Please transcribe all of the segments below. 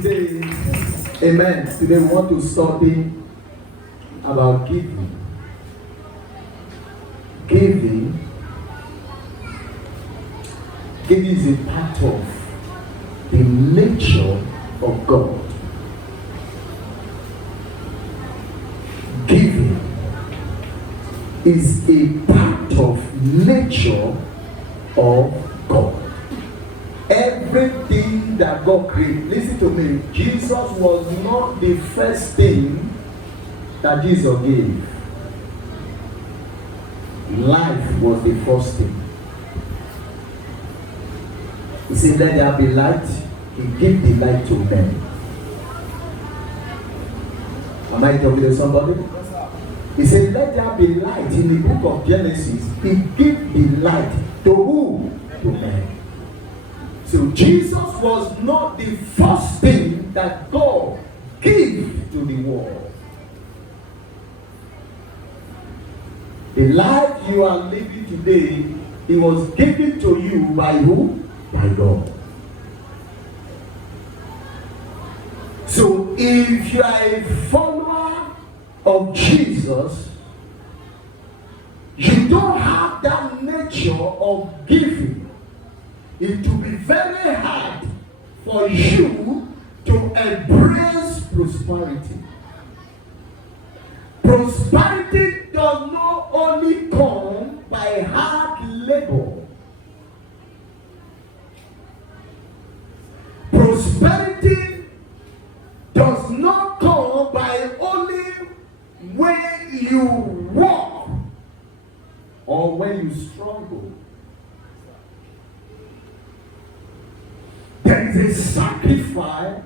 Today, amen. Today we want to study about giving. Giving is a part of the nature of God. Giving is a part of nature of God. Everything that God created, listen to me, Jesus was not the first thing that Jesus gave. Life was the first thing. He said, let there be light. He gave the light to men. Am I talking to somebody? He said, let there be light. In the book of Genesis, he gave the light to who? To men. So Jesus was not the first thing that God gave to the world. The life you are living today, it was given to you by who? By God. So if you are a follower of Jesus, you don't have that nature of giving. It will be very hard for you to embrace prosperity. Prosperity does not only come by hard labor. Prosperity does not come by only when you walk or when you struggle. There is a sacrifice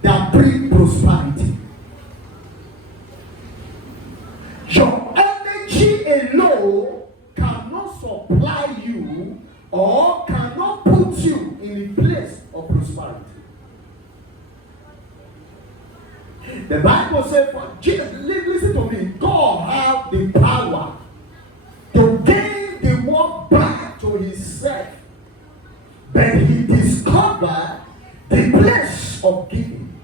that brings prosperity. Your energy alone cannot supply you or cannot put you in a place of prosperity. The Bible says, for Jesus, listen to me, God has the power to gain the world back to himself. But he discovered the place of giving.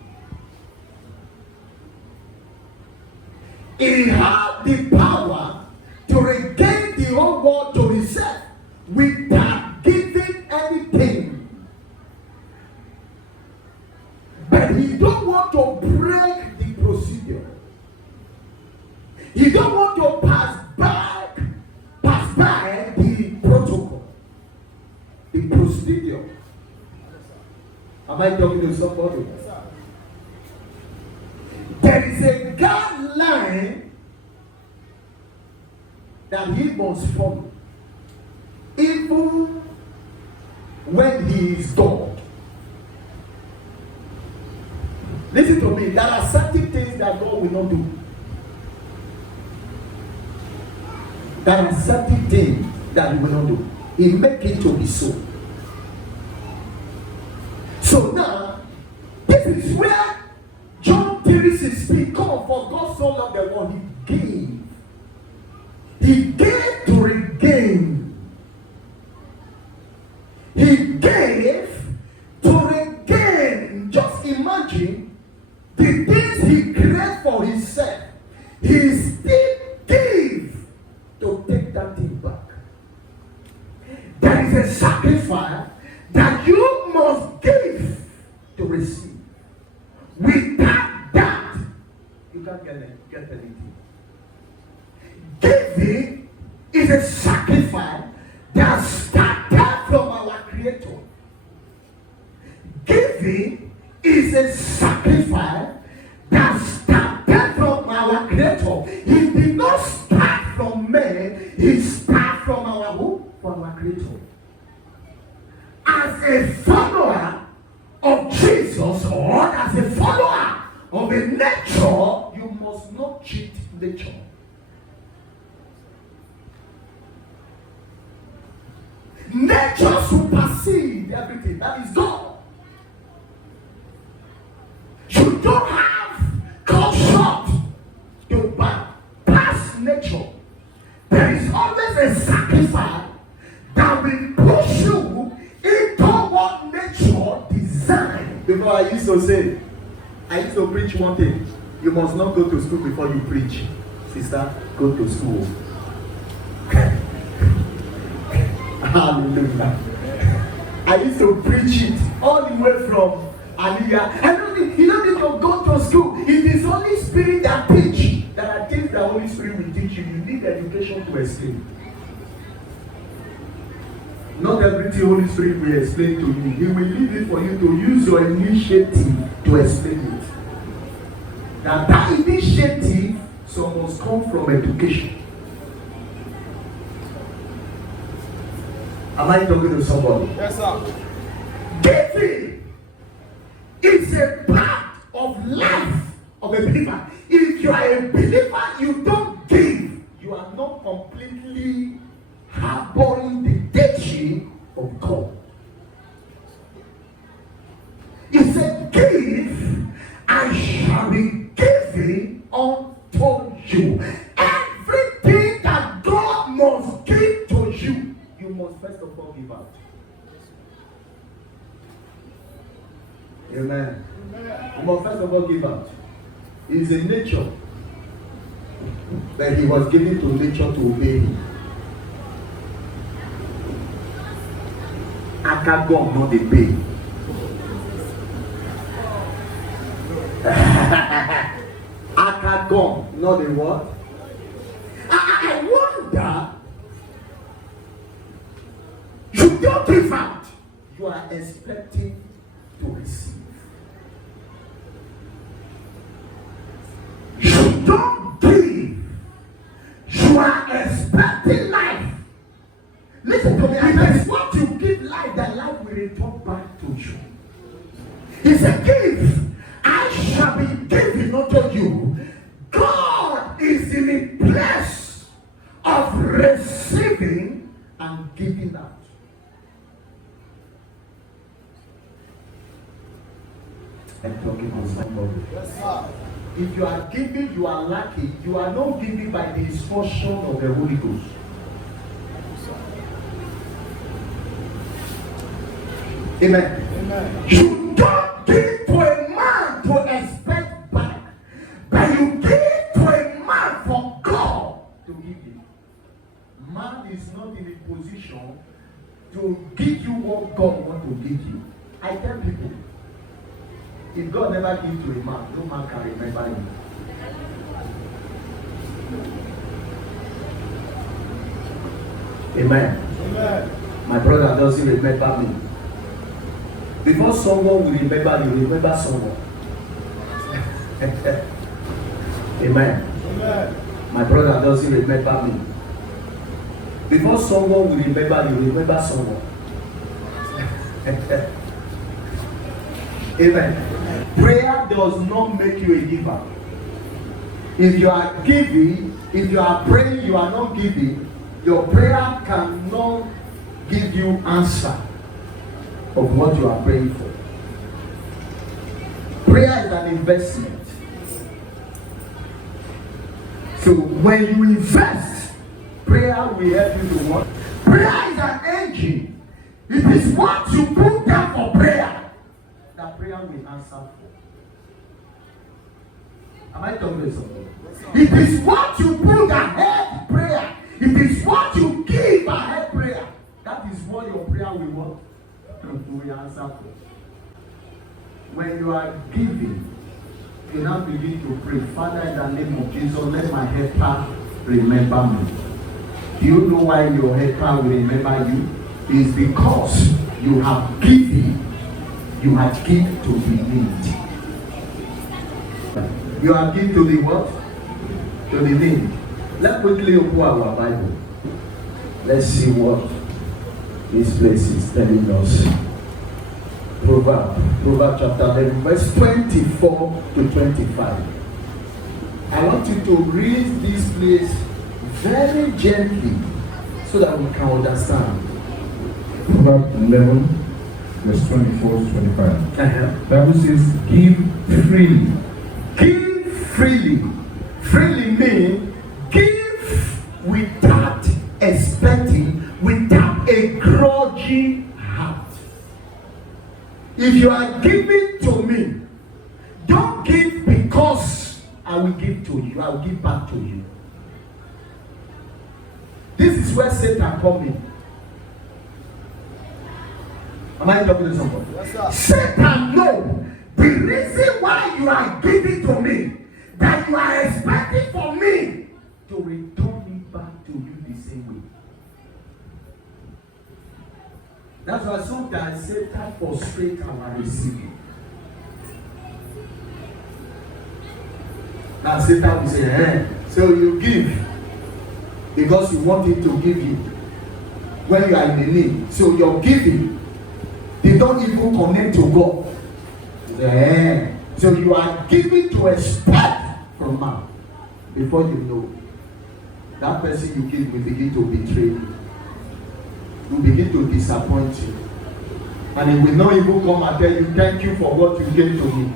He had the power to regain the whole world to himself without giving anything. But he don't want to break the procedure. He don't want to pass by the protocol. The procedure. Am I talking to somebody? There is a guideline that he must follow, even when he is God. Listen to me, there are certain things that God will not do. There are certain things that he will not do. He make it to be so. So now, this is where John 3:16 come, for God so loved the world, he gave. He gave to regain. He gave to regain. Just imagine the things he created for himself. He still gave to take that thing back. There is a sacrifice that you must give to receive. Without that, you can't get anything. Giving is a sacrifice that started from our Creator. Giving is a sacrifice that started from our Creator. He did not start from man, he started from our who? From our Creator. As a follower of Jesus or as a follower of a nature, you must not cheat nature. Nature supersedes everything. That is God. You don't have come short to bypass nature. There is always a sacrifice that will push you into what nature designed. I used to say, I used to preach one thing. You must not go to school before you preach. Sister, go to school. Hallelujah. I used to preach it all the way from Aliyah. You don't need to go to school. It is Holy Spirit that teach. There are things that Holy Spirit will teach you. You need education to explain. Not everything Holy Spirit will explain to you. He will leave it for you to use your initiative to explain it. Now that initiative must come from education. Am I talking to somebody? Yes, sir. Giving is a part of life of a believer. If you are a believer, you don't give. You are not completely harboring the teaching of God. He said, give, I shall be given unto you. Everything that God must give to you, you must first of all give out. Amen. You must first of all give out. It's a nature that he was given to nature to obey him. Akagon, not the pay. Akagon, not the what? I wonder, you don't give out, you are expecting to receive. You don't give, you are expecting life. Listen to me, it is what you give life that life will return back to you. He said, give, I shall be given unto you. God is in a place of receiving and giving out. I'm talking about somebody. Yes, sir. If you are giving, you are lacking. You are not giving by the instruction of the Holy Ghost. Amen. Amen. You don't give to a man to expect back, but you give to a man for God to give you. Man is not in a position to give you what God wants to give you. I tell people, if God never gives to a man, no man can remember him. Amen. Amen. My brother doesn't remember me. Before someone will remember you, remember someone. Amen. Amen. My brother doesn't remember me. Before someone will remember you, remember someone. Amen. Prayer does not make you a giver. If you are giving, if you are praying, you are not giving, your prayer cannot give you answer of what you are praying for. Prayer is an investment. So when you invest, prayer will help you to what? Prayer is an engine. It is what you put down for prayer that prayer will answer for. Am I talking to somebody? It is what you put ahead prayer. It is what you give ahead prayer. That is what your prayer will what? Will answer for. When you are giving, you now begin to pray, Father, in the name of Jesus, let my helper remember me. Do you know why your helper will remember you? It's because you have given, you have given to the need. You have given to the what? To the need. Let's quickly open our Bible. Let's see what this place is telling us. Proverbs chapter 11, verse 24 to 25. I want you to read this place very gently so that we can understand. Proverbs 11, verse 24 to 25. Bible says, give freely. Give freely. Freely means give without expecting, without a grudging heart. If you are giving to me, to you, I will give back to you. This is where Satan comes in. Am I talking to somebody? Yes, Satan knows the reason why you are giving to me, that you are expecting for me to return it back to you the same way. That's why sometimes Satan frustrates our receiving. Now Satan will say, so you give because you want him to give you when you are in the need. So your giving, they don't even connect to God. So you are giving to expect from man. Before you know, that person you give will begin to betray you. Will begin to disappoint you. And he will not even come and tell you, thank you for what you gave to me.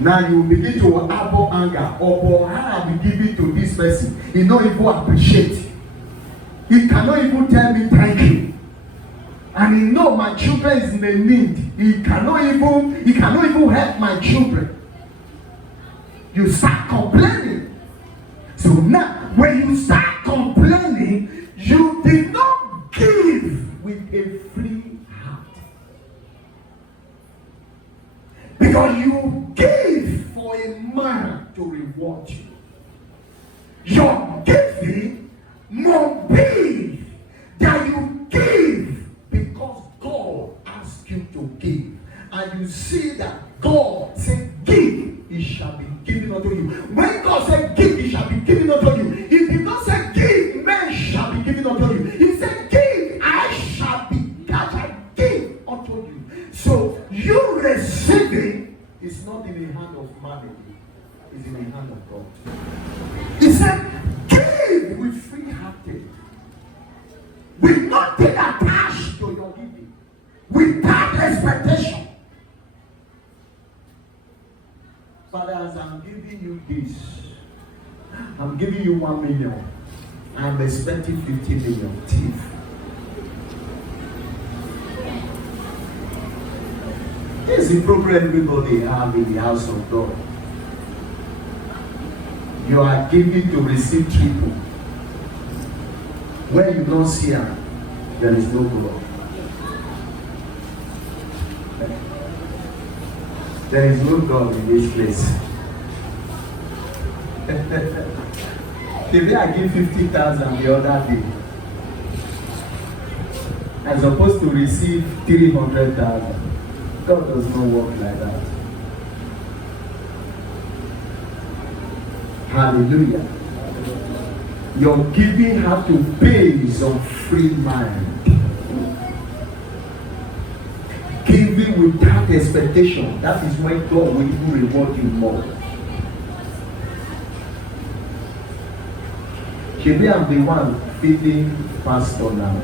Now you will begin to harbor anger. Or how I will give it to this person. He don't even appreciate it. He cannot even tell me thank you. And he know my children is in a need. He cannot even help my children. You start complaining. So now when you start complaining, you did not give with a free heart. Because you gave for a man to reward you. Your giving must be that you give because God asked you to give. And you see that God said, give, it shall be given unto you. When God said, give, it shall be given unto you. He did not say, give, men shall be given unto you. He said, give, I shall give unto you. So you receiving is not in the hand of man, it's in the hand of God. He said, give with free hearted, with nothing attached to your giving, without expectation. Father, as I'm giving you this, I'm giving you 1 million. I'm expecting 50 million. Thief. This is the problem everybody have in the house of God. You are giving to receive triple. When you don't see her, there is no growth. There is no God in this place. The day I give 50,000 the other day, I'm supposed to receive 300,000. God does not work like that. Hallelujah. Your giving has to base on free mind. Giving without expectation, that is when God will even reward you more. Maybe I'm the one feeding pastor now.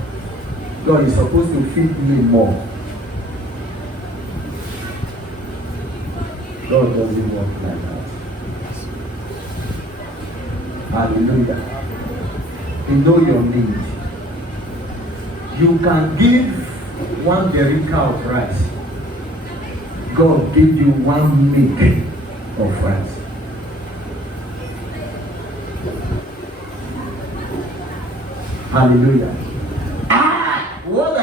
God is supposed to feed me more. God doesn't work like that. Hallelujah. You know your need. You can give 1 derica of rice. God give you 1 milk of rice. Hallelujah. What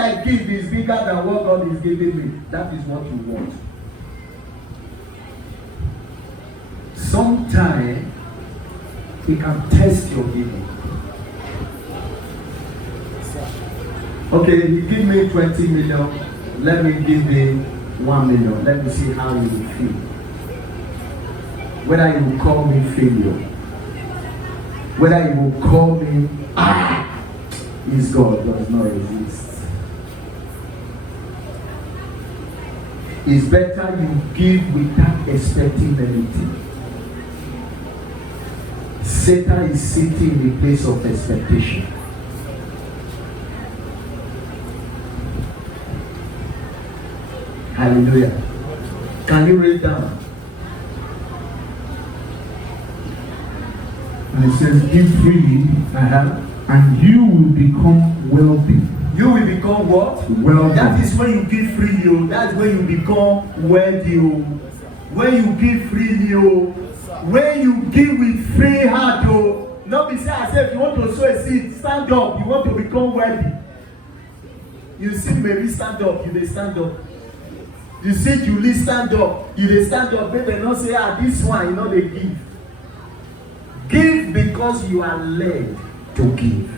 I give is bigger than what God is giving me. That is what you want. Sometimes He can test your giving. Okay, He give me 20 million. Let me give Him 1 million. Let me see how He will feel. Whether He will call me failure. Whether He will call me, His God does not exist. It's better you give without expecting anything. Satan is sitting in the place of expectation. Hallelujah. Can you read down? And it says, give freely, and you will become wealthy. You will become what? Wealthy. That is when you give freely. That's when you become wealthy. When you give freely, When you give with free heart, oh, not be say as if you want to sow a seed, stand up, you want to become wealthy. You see Mary stand up, you dey stand up. You see Julie stand up, you dey stand up. Make dem not say, this one, you know they give. Give because you are led to give.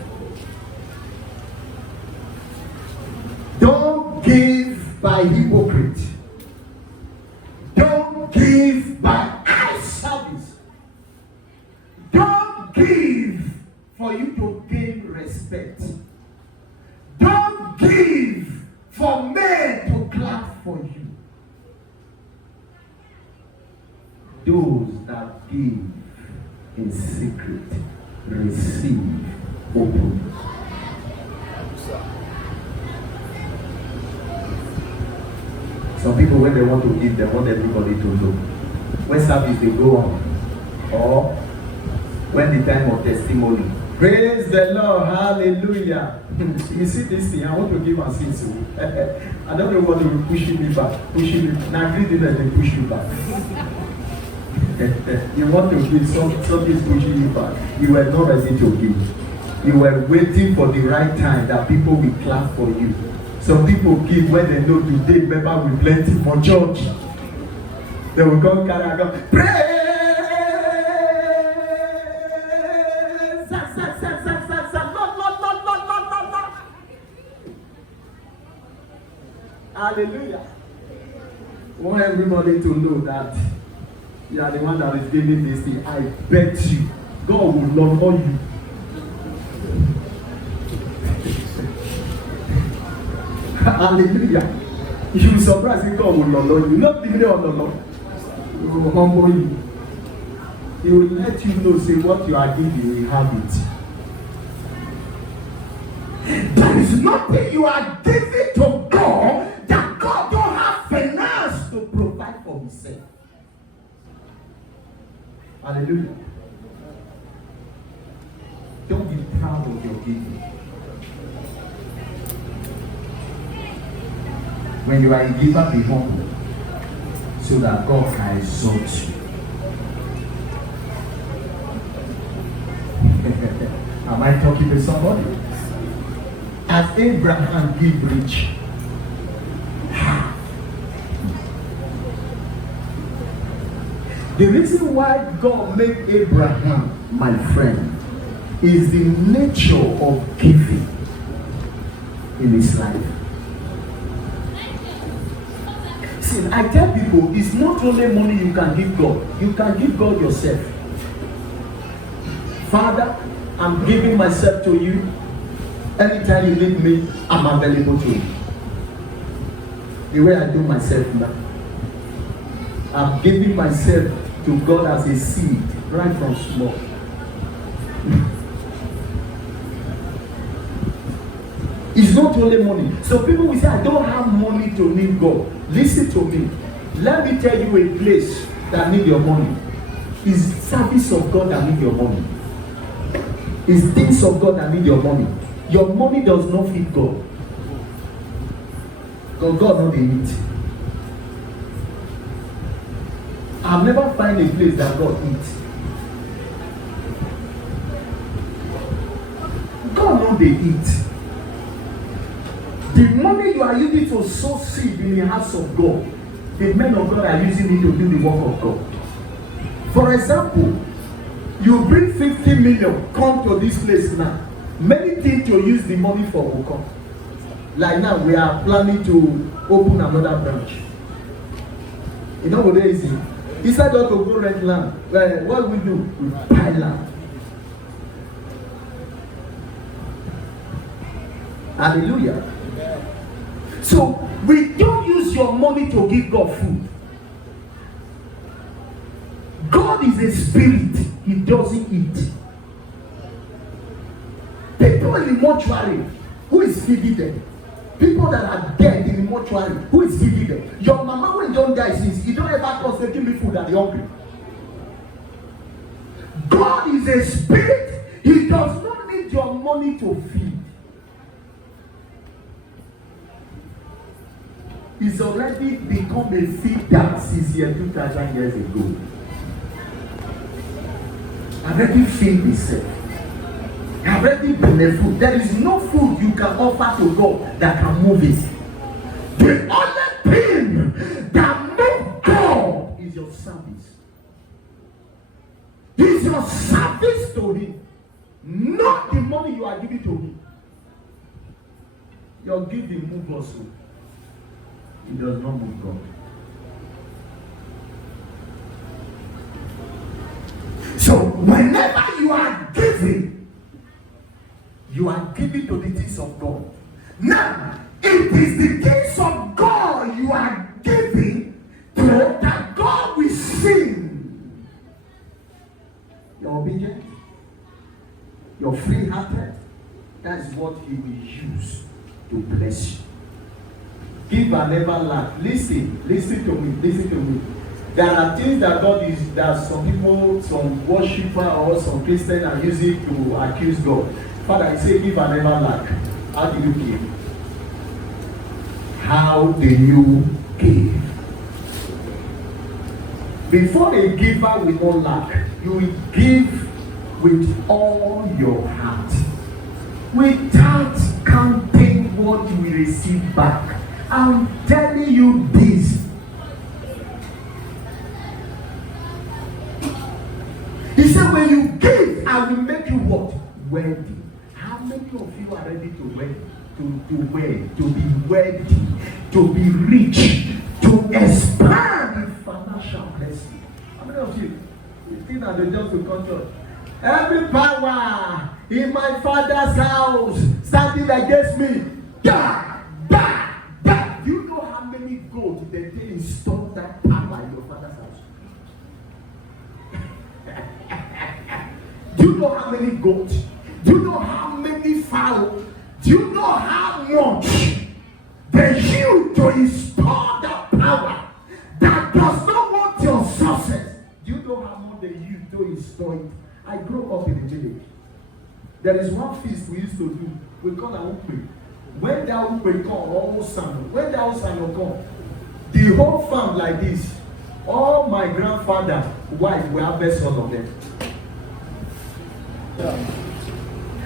Don't give by hypocrite. Don't give by eye service. Don't give for you to gain respect. Don't give for men to clap for you. Those that give in secret receive openly. Some people, when they want to give, they want everybody to know. When service they go on, or when the time of testimony. Praise the Lord, hallelujah. You see this thing, I want to give and see so. I don't know what will push me back. Pushing me. Now greedy that they push you back. You want to give, something is pushing you back. You were not ready to give. You were waiting for the right time that people will clap for you. Some people give when they know today, member will plenty for church. They will come carry and go, praise! No. Hallelujah. I want everybody to know that you are the one that is giving this thing. I bet you, God will not honor you. Hallelujah. You should be surprised if God will not honor you. Not even on the Lord. He will humble you. He will let you know, say what you are giving, you have it. There is nothing you are giving to God that God don't have finance to provide for himself. Hallelujah. Don't be proud of your giving. When you are a giver, be humble so that God can exalt you. Am I talking to somebody? As Abraham give rich, the reason why God made Abraham my friend is the nature of giving in his life. See, I tell people, it's not only money you can give God, you can give God yourself. Father, I'm giving myself to you. Anytime you need me, I'm available to you. The way I do myself now, I'm giving myself to God as a seed right from small. It's not only money. So people will say, I don't have money to need God. Listen to me. Let me tell you a place that need your money. It's service of God that need your money. It's things of God that need your money. Your money does not feed God. God not dey eat. I've never find a place that God eats. God not dey eat. The money you are using to sow seed in the house of God, the men of God are using it to do the work of God. For example, you bring 50 million, come to this place now. Many things to use the money for will come. Like now, we are planning to open another branch. You know what it is? Instead of to go rent land, what we do? We buy land. Hallelujah. So, we don't use your money to give God food. God is a spirit. He doesn't eat. People in the mortuary, who is feeding them? People that are dead in the mortuary, who is feeding them? Your mama, when you don't die since, you don't ever cause them give me food at the hungry. God is a spirit. He does not need your money to feed. He's already become a feeder since 2,000 years ago. already feel itself. Already been a food. There is no food you can offer to God that can move it. The only thing that moves God is your service. It's your service to Him, not the money you are giving to Him. Your giving moves also. It does not move God. So whenever you are giving to the things of God. Now, it is the things of God you are giving to that God will see. You're obedient. You're free-hearted. That is what He will use to bless you. Give and never lack. Listen to me. There are things that God is, that some people, some worshiper or some Christians are using to accuse God. Father, He said, give and never lack. How do you give? How do you give? Before a giver will not lack, you will give with all your heart, without counting what you will receive back. I'm telling you this. He said, when you give, I will make you what? Worthy. How many of you are ready to wed? To be worthy, to be rich, to expand the financial blessing? How many of you think that they just will come church? Every power in my Father's house standing against me, die, die, die. Do you know how many goats they install that power in your Father's house? Do you know how many goats? Do you know how many fowl? Do you know how much they use to install that power that does not want your success? Do you know how much they use to install it? I grew up in a village. There is one feast we used to do. We call it Upe. When that Upe come, almost Sano. When that Sano come, the whole farm like this, all my grandfather's wife will harvest all of them.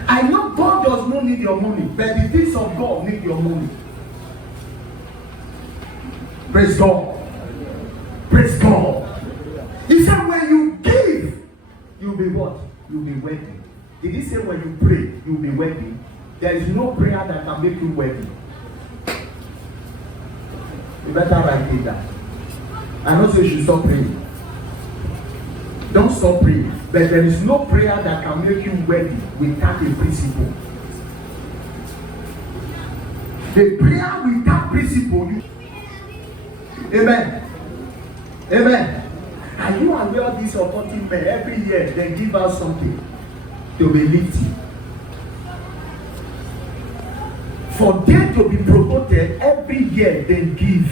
I know God does not need your money, but the things of God need your money. Praise God. Praise God. He said when you give, you'll be what? You'll be worthy. Did he say when you pray, you'll be worthy? There is no prayer that can make you worthy. You better write it down. I know you should stop praying. Don't stop praying. But there is no prayer that can make you worthy without a principle. The prayer without principle. Amen. Amen. Are you aware of this authority men? Every year they give us something to be lifted. For them to be promoted, every year they give.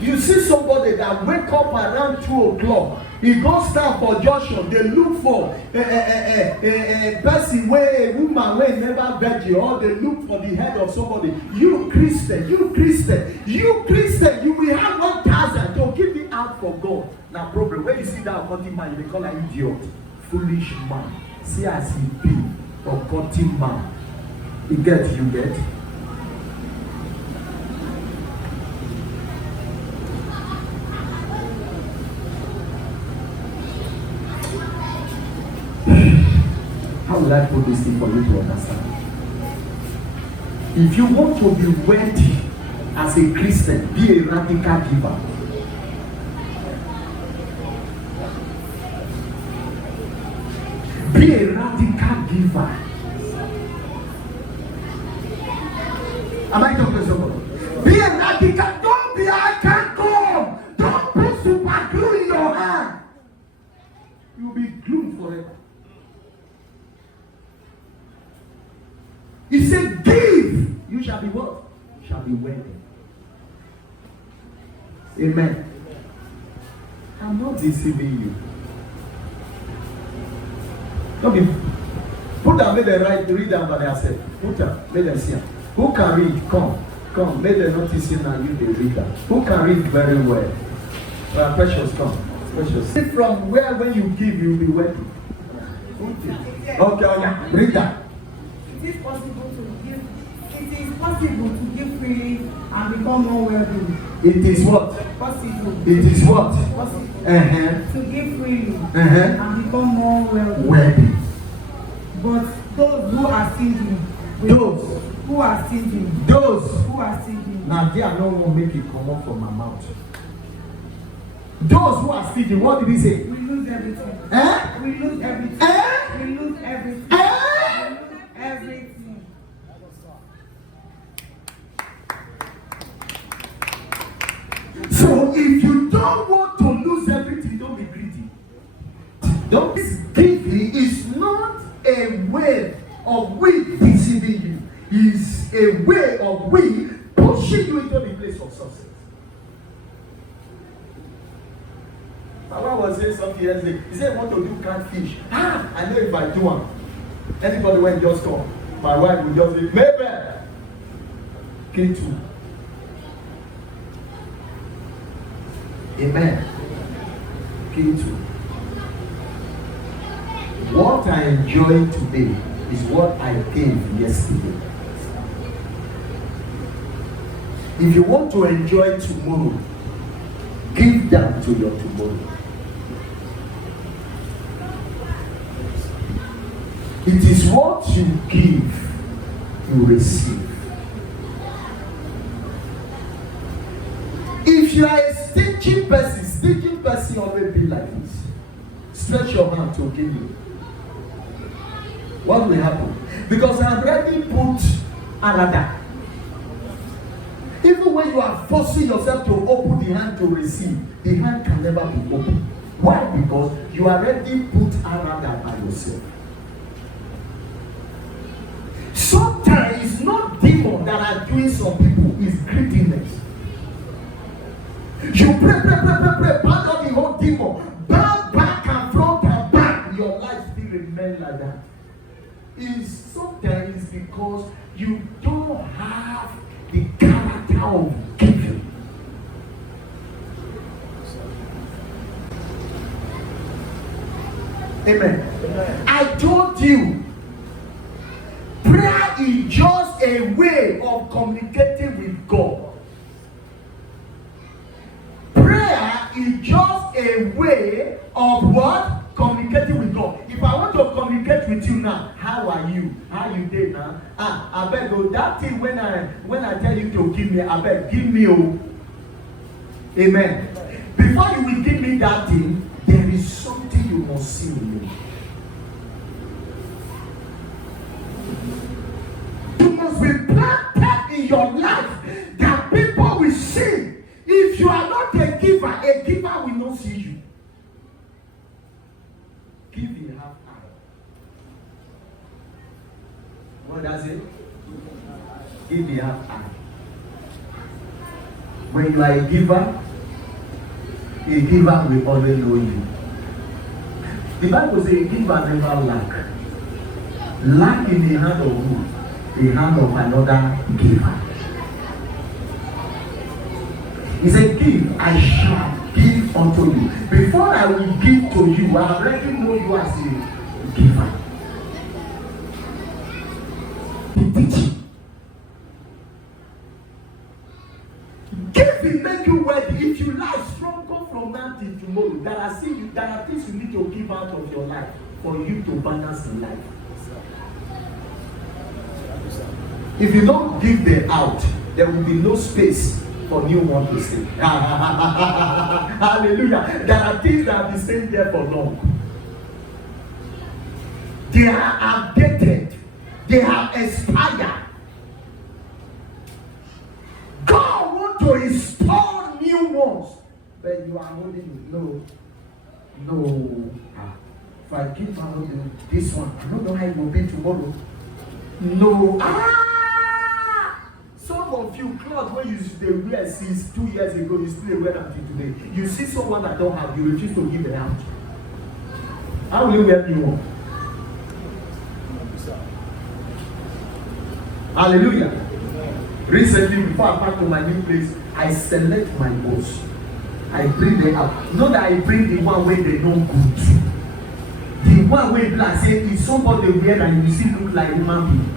You see somebody that wake up around 2 o'clock. He goes down for junction. They look for a person where a woman where never virgin, or they look for the head of somebody. You Christian, you will have 1,000 to give it out for God. Now problem, when you see that occulting man, they call an idiot, foolish man. See as he be, occulting man. You get. How will I put this thing for you to understand? If you want to be worthy as a Christian, be a radical giver. Be a radical giver. Am I talking to somebody? Be a radical. Don't be I can't go. Don't put super glue in your hand. You'll be glued forever. He said, give, you shall be what? You shall be worthy. Amen. I'm not deceiving you. Don't be. Put down, let them read down by themselves. Put down, let them see. Who can read? Come, let them notice you and you they read that. Who can read very well? Precious, come. See from where when you give, you'll be wealthy. Okay, oh yeah, read that. It is possible to give. It is possible to give freely and become more wealthy. It is what? Possible. It is what? Possible. To give freely and become more wealthy. Wealthy. But those who are stingy. Those who are stingy. Those who are stingy. Now they are no more make it come out from my mouth. Those who are stingy, what did he say? We lose everything. We lose everything. We lose everything. We lose everything. So if you don't want to lose everything, don't be greedy. Don't be greedy is not a way of we deceiving you. It's a way of we pushing you into the place of success. Papa was saying something yesterday. He said, I want to do catfish. I know if I do one, anybody when just come, my wife will just say, maybe. K2. Amen. K2. What I enjoy today is what I gave yesterday. If you want to enjoy tomorrow, give that to your tomorrow. It is what you give, you receive. If you are a stingy person always be like this. Stretch your hand to give you. What will happen? Because I have already put another. Even when you are forcing yourself to open the hand to receive, the hand can never be open. Why? Because you already put another by yourself. Sometimes it's not demons that are doing some people, it's greediness. You pray, back out the whole demon, back and front and back, your life still remains like that. Is sometimes because you don't have the character of giving. Amen. I told you, prayer is just a way of communicating with God. Prayer is just a way of what? Communicating with God. If I want to communicate with you now, how are you? How you doing now? I beg you, that thing when I tell you to give me, I beg, give me. Oh. Amen. Before you will give me that thing, there is something you must see in me. You must be planted in your life that people will see. If you are not a giver will not see you. Give in half eye. What does it? Give in half eye. When you are a giver will always know you. The Bible says a giver never lack. Lack in the hand of who? The hand of another giver. He said, give, I shall give unto you. Before I will give to you, I already know you as a giver. The teaching. Give will make you wealthy. If you lie strong, go from now till tomorrow. There are things you need to give out of your life for you to balance in life. If you don't give them out, there will be no space for new one to say. Hallelujah. There are things that have been staying there for long. They are outdated. They have expired. God wants to install new ones. But you are holding it. No. If I give my holding this one, I don't know how it will be tomorrow. No. Some of you clothes when you wear since 2 years ago, you still wear until today. You see someone that don't have, you refuse to give it out. How will you wear new one? Hallelujah. Recently, before I pack to my new place, I select my boss. I bring them out. Not that I bring the one where they don't good. The one where you like say if somebody wear and you still look like human being.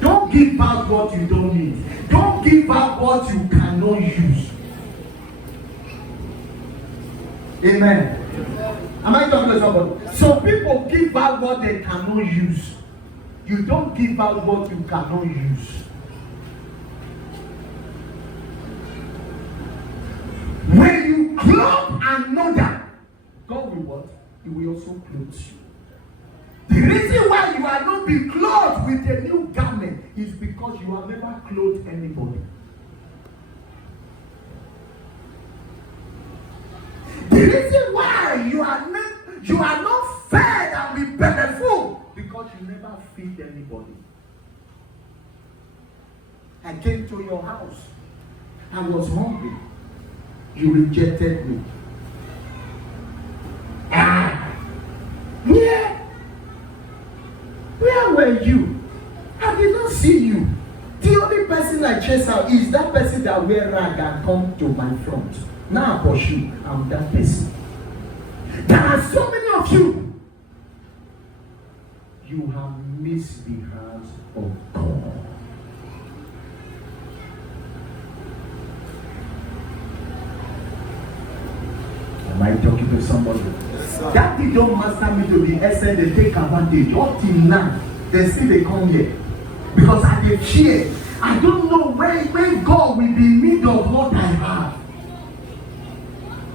Don't give out what you don't need. Don't give out what you cannot use. Amen. Am I talking to somebody? Some people give out what they cannot use. You don't give out what you cannot use. When you clothe another, God will what? He will also clothe you. The reason why you are not being clothed with a new garment is because you have never clothed anybody. The reason why you are not fed and be beneful because you never feed anybody. I came to your house. I was hungry. You rejected me. Where were you? I did not see you. The only person I chase out is that person that wear rag and come to my front. Now I pursue. I'm that person. There are so many of you. You have missed the hands of God. Am I talking to somebody? Yes, that thing don't master me to the extent they take advantage. Up till now, they still come here. Because I dey fear. I don't know when God will be in need of what I have.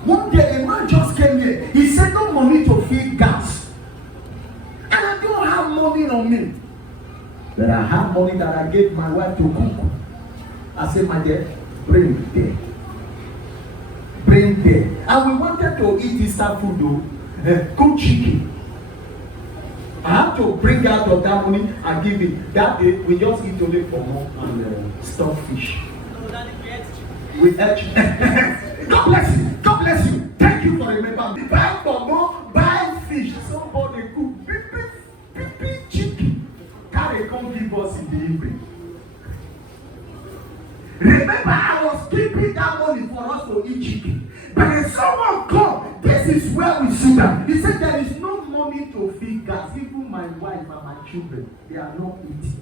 One day a man just came here. He said no money to feed gas. And I don't have money on me. But I have money that I gave my wife to cook. I said, my dear, bring it there. Bring there. And we wanted to eat Easter food though. Cook chicken. I have to bring out of that money and give it. That day we just eat only for more and stuffed fish. We ate. God bless you. God bless you. Thank you for remembering. Buy for more, buy fish. Somebody cook pippi chicken. Carry come give us in the evening. Remember, I was keeping that money for us to eat chicken. But when someone come, this is where we sit down. He said there is no money to feed gas. Even my wife and my children, they are not eating.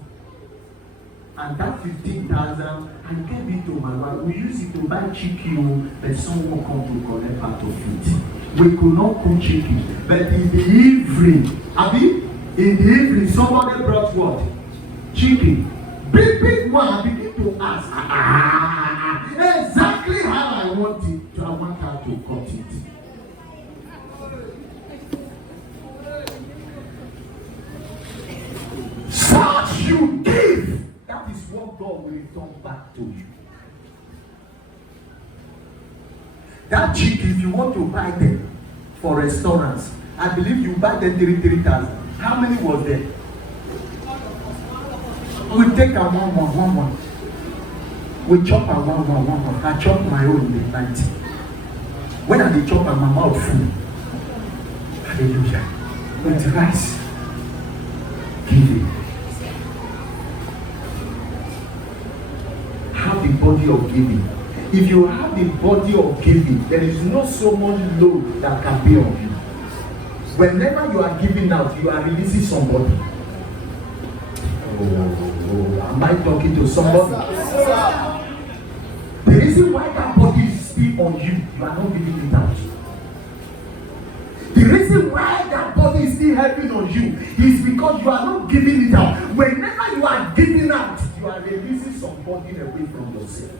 And that 15,000, I gave it to my wife. We use it to buy chicken, but someone come to collect part of it. We could not cook chicken. But in the evening, in the evening, somebody brought what? Chicken. Big one, I begin to ask, exactly how I want it. I want her to cut it. Such you give. That is what God will return back to you. That chicken, if you want to buy them for restaurants, I believe you buy them 3,000. How many was there? We take a one. We chop a one. I chop my own in the night. When I dey chop, my mouth full. Hallelujah. With rice. Giving. Have the body of giving. If you have the body of giving, there is no so much load that can be on you. Whenever you are giving out, you are releasing somebody. Am I talking to somebody? The reason why that body is still on you, you are not giving it out. The reason why that body is still helping on you is because you are not giving it out. Whenever you are giving out, you are releasing somebody away from yourself.